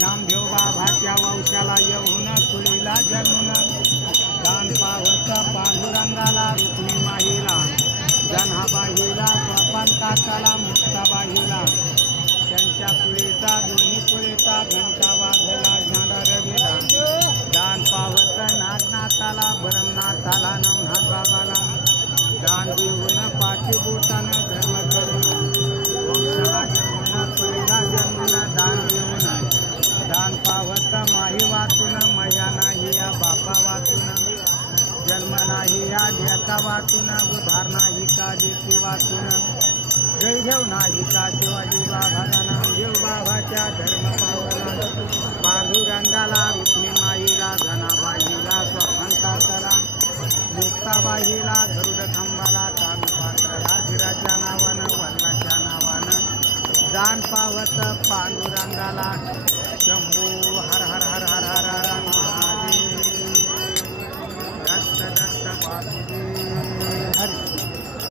नामदेव बाबाच्या वंशाला येऊन तुळीला जन्मून दान पावत पांडुरंगाला रुक्मी माहीला जन्हाबाईला स्वपन काकाला मुक्ताबाईला त्यांच्या पुळीचा दोन्ही पुळीचा घंटा वाजला झाडा रविला दान पावत नागनाथाला ब्रह्मनाथाला नवनाथ बाबाला दान देऊन पाठीभूतानं धर्म करून वंशाला येऊन तुळीला जन्मून दान देऊन दान पावत माही वाचून मैया नाही या बापा वाचून जन्म नाही या देता वाचून उधार नाही का देती वाचून जय देव नाही का शिवाजी बाबाला नामदेव बाबाच्या धर्म पावला पांडुरंगाला